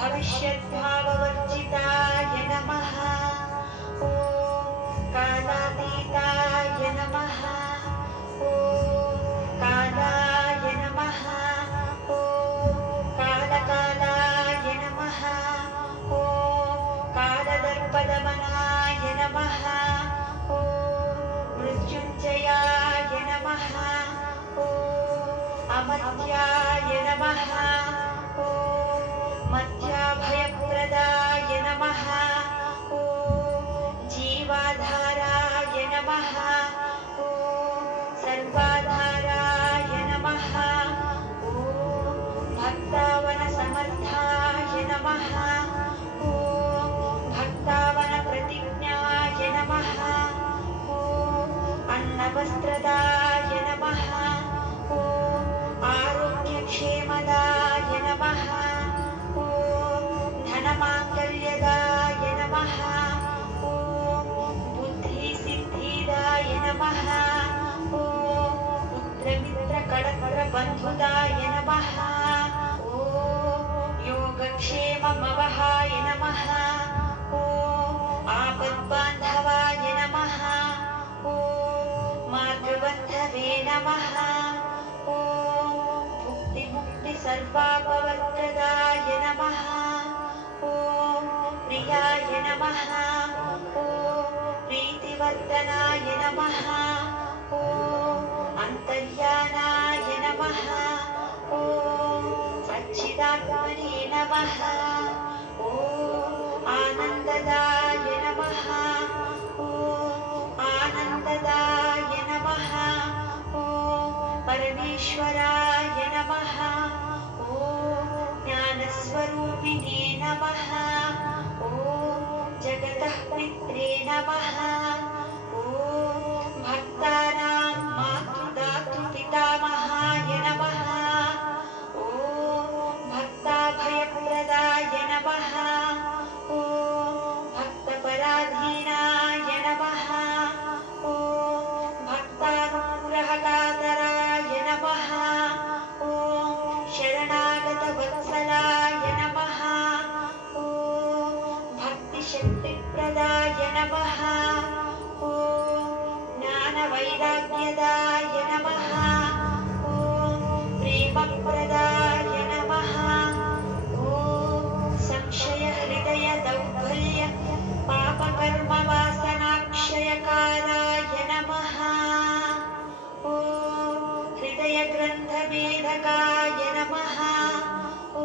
भविष्यद्भाववर्जिताय नमः। ॐ कालातीताय नमः। ॐ कालाय नमः। ॐ कालकालाय नमः। ॐ कालदर्पदमनाय नमः। ॐ मृत्युञ्जयाय नमः। ॐ अमर्त्याय नमः। ॐ मध्याभयप्रदाय नमः। ॐ जीवाधाराय नमः। ॐ सर्वाधाराय नमः। ॐ भक्तावनसमर्थाय नमः। ॐ भक्तावनप्रतिज्ञाय नमः। ॐ अन्नवस्त्रदाय नमः। ॐ आरोग्यक्षेमदाय नमः। ॐ धनमाङ्गल्यदाय नमः। ॐ बुद्धिसिद्धिदाय नमः। ॐ पुत्रमित्रकळत्रबन्धुदाय नमः। ॐ योगक्षेममवहाय नमः। ॐ आपद्बान्धवाय नमः। ॐ मार्गबन्धवे नमः। ॐ भुक्तिमुक्तिसर्वापवर्गदाय नमः। ॐ प्रियाय नमः। ॐ प्रीतिवर्धनाय नमः। ॐ अन्तर्यानाय नमः। ॐ सच्चिदात्मने नमः। ॐ आनन्ददाय नमः। ॐ आनन्ददाय नमः। ॐ परमेश्वराय नमः। ॐ ज्ञानस्वरूपिणे नमः। ॐ जगतः पित्रे नमः। ॐ भक्तानां मातृदातृपितामहाय नमः। ॐ भक्ताभयप्रदाय नमः। ॐ भक्तपराधीनाय नमः। ॐ भक्तानुग्रहकातराय नमः। ॐ शरणागतवत्सलाय नमः। ॐ भक्तिशक्तिप्रदाय नमः। ॐ ज्ञानवैराग्यदाय नमः। ॐ प्रेमप्रदाय नमः। ॐ संशयहृदयदौर्बल्य पापकर्मवासनाक्षयकाराय नमः। ॐ हृदयग्रन्थभेदकाय नमः। ॐ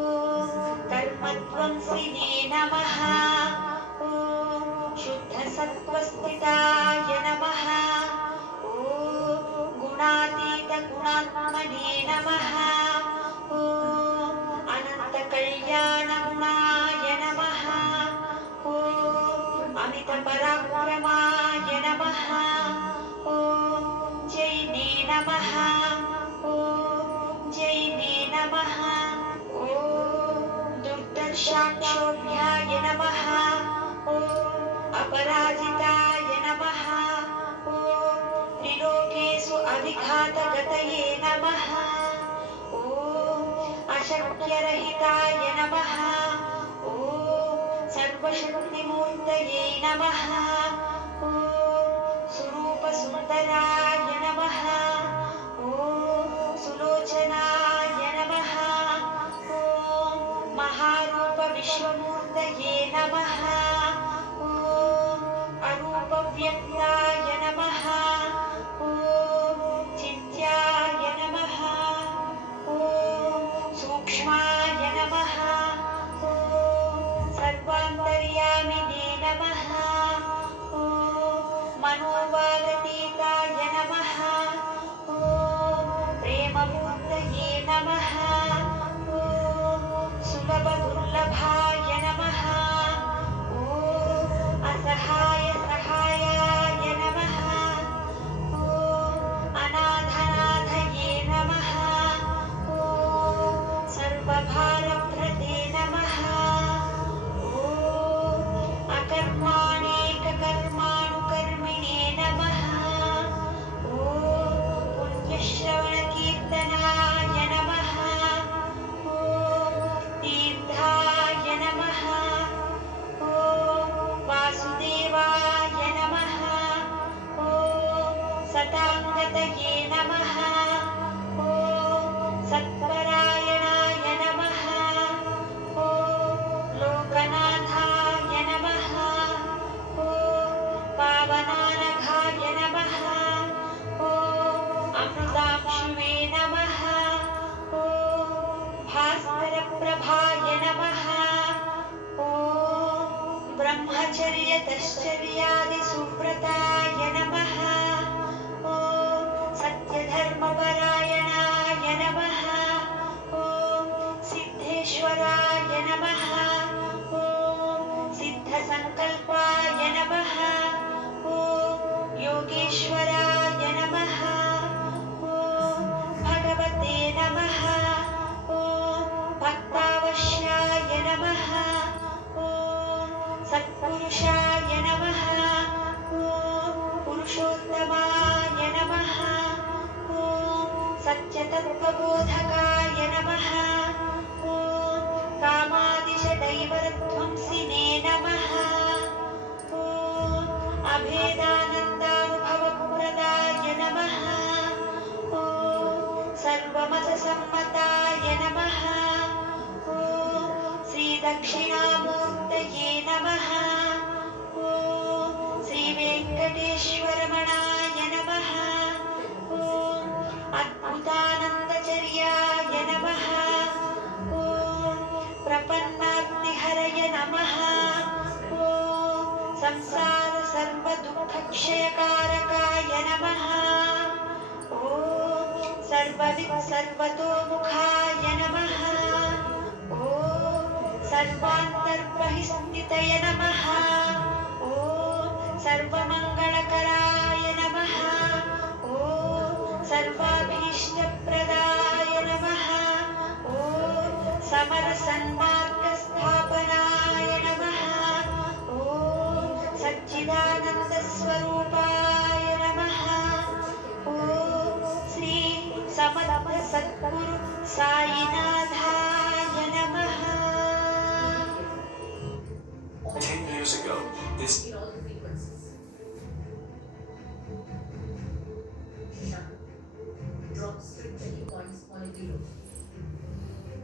कर्मध्वंसिने नमः। ॐ शुद्धसत्त्वस्थिताय नमः। ॐ गुणातीतगुणात्मने नमः। ॐ अनन्तकल्याणगुणाय नमः। ॐ अमितपराक्रमाय नमः। ॐ जैने नमः। ॐ जैने नमः। ॐ दुर्दर्शाक्षोभ्याय नमः। ॐ अपराजिताय नमः। ॐ त्रिलोकेषु अविघातगतये नमः। ॐ अशक्यरहिताय नमः। ॐ सर्वशक्तिमूर्तये नमः। ॐ स्वरूपसुन्दराय नमः। ॐ सुलोचनाय नमः। ॐ महारूपविश्वमूर्तये नमः। ॐ अरूपव्यक्ताय नमः। ॐ चिन्त्याय नमः। ॐ सूक्ष्माय नमः। ॐ सर्वान्तर्यामिने नमः। ॐ वल्लभाय नमः ॐ ब्रह्मचर्यतश्चर्यादिसुव्रताय नमः ॐ सत्यधर्मपरायणाय नमः ॐ सिद्धेश्वराय नमः ॐ सिद्धसङ्कल्पाय नमः ॐ योगेश्वराय नमः ॐ भगवते नमः ॐ भक्तावश्याय नमः ॐ सत्पुरुषाय नमः ॐ पुरुषोत्तमाय नमः ॐ सत्यतत्त्वबोधकाय नमः ॐ कामादिषदैवध्वंसिने नमः ॐ अभेदानन्दानुभवप्रदाय नमः ॐ सर्वमतसम्मताय नमः ॐ श्रीदक्षिणामूर्तये नमः ॐ श्रीवेङ्कटेश्वरमणाय नमः ॐ अद्भुतानन्दचर्याय नमः ॐ प्रपन्नाग्निहरय नमः ॐ संसारसर्वदुःखक्षयकारकाय नमः ॐ सर्वतोमुखाय नमः ॐ सर्वान्तर्बहिस्थितय नमः ॐ सर्वमङ्गलकराय नमः ॐ सर्वाभीष्टप्रदाय नमः ॐ समरसन्मार्गस्थापनाय नमः ॐ सच्चिदानन्दस्वरूपाय नमः ॐ श्री समर्थ सद्गुरु साईनाथाय नमः 10 years ago, this in all the frequencies. Shut. Drop strict checking points on a below.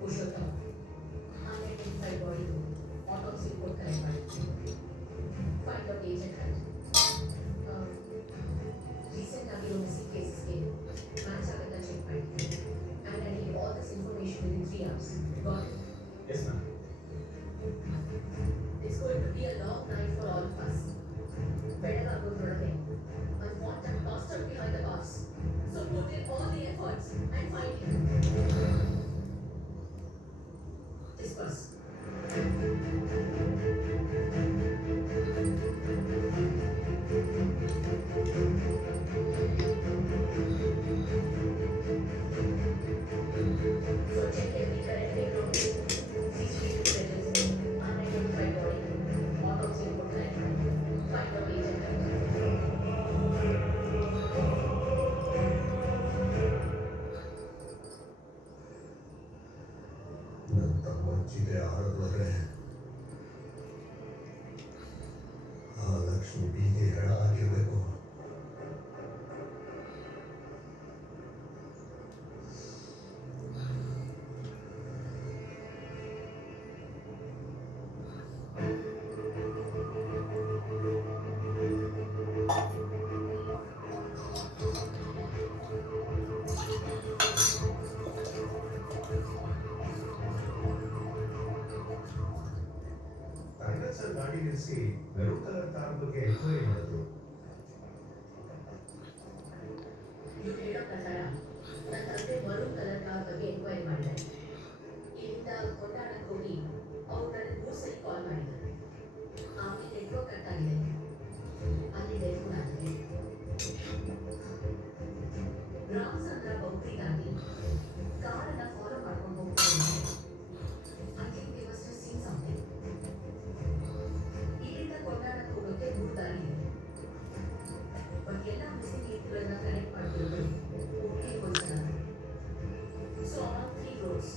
Push your thumb. Unidentified body loop. Autopsy report correct. Find out age and height. Recent missing cases came. Match Agatha checkpoint. And I need all this information within 3 hours. Got it? Yes, ma'am. It's going to be a long night for all of us. Better go through again. I want that bastard behind the bars. So put in all the efforts and find him. Disperse. So check every correct background. CCTV footage, unidentified body, autopsy report correct. Find out age and height. ನನ್ನ ತಮ್ಮಚ್ಚಿದೆ ಆಹಾರದೊಳಗಡೆ ಆ ಲಕ್ಷ್ಮಿ ಬೀಗೆ ಹೆಣ ಆಗಿರ್ಬೇಕು. Sir ಗಾಡಿ ನಿಲ್ಲಿಸಿ maroon colour car ಬಗ್ಗೆ enquiry ಮಾಡಿದ್ರು. You ಹೇಳೋ ಪ್ರಕಾರ ನನ್ನ ತಂದೆ ಮರೂನ್ ಕಲರ್ ಕಾರ್ ಬಗ್ಗೆ ಎಂಕ್ವೈರಿ ಮಾಡಿದ್ದಾರೆ. ಇಲ್ಲಿಂದ ಕೊಂಡಾಡಕ್ಕೆ ಹೋಗಿ ಅವ್ರು ನನಗೆ 3 ಸಲ ಕಾಲ್ ಮಾಡಿದ್ದಾರೆ. ಆಮೇಲೆ ನೆಟ್ವರ್ಕ್ ಕಟ್ ಆಗಿದೆ. ಅಲ್ಲಿ ಡೆತ್ ಆಗಿದೆ. ರಾಮಚಂದ್ರ ಬೌದ್ಧಿಗಾಗಿ ಕಾರನ್ನ ಫಾಲೋ ಮಾಡ್ಕೊಂಡು ಹೋಗ್ತಾ ಇದ್ದಾರೆ. I think they must have seen something. ಇಲ್ಲಿಂದ ಕೊಂಡಾಡಕ್ಕೆ ಹೋಗೋಕ್ಕೆ 3 ದಾರಿ ಇದೆ. ಬಟ್ ಎಲ್ಲ ಮಿಸ್ಸಿಂಗ್ ಲೀಡ್ಗಳನ್ನ ಕನೆಕ್ಟ್ ಮಾಡ್ತಿರೋದು ಓಕೆ ಹೋಲ್ಸಲ್ಲ. So on 3 roads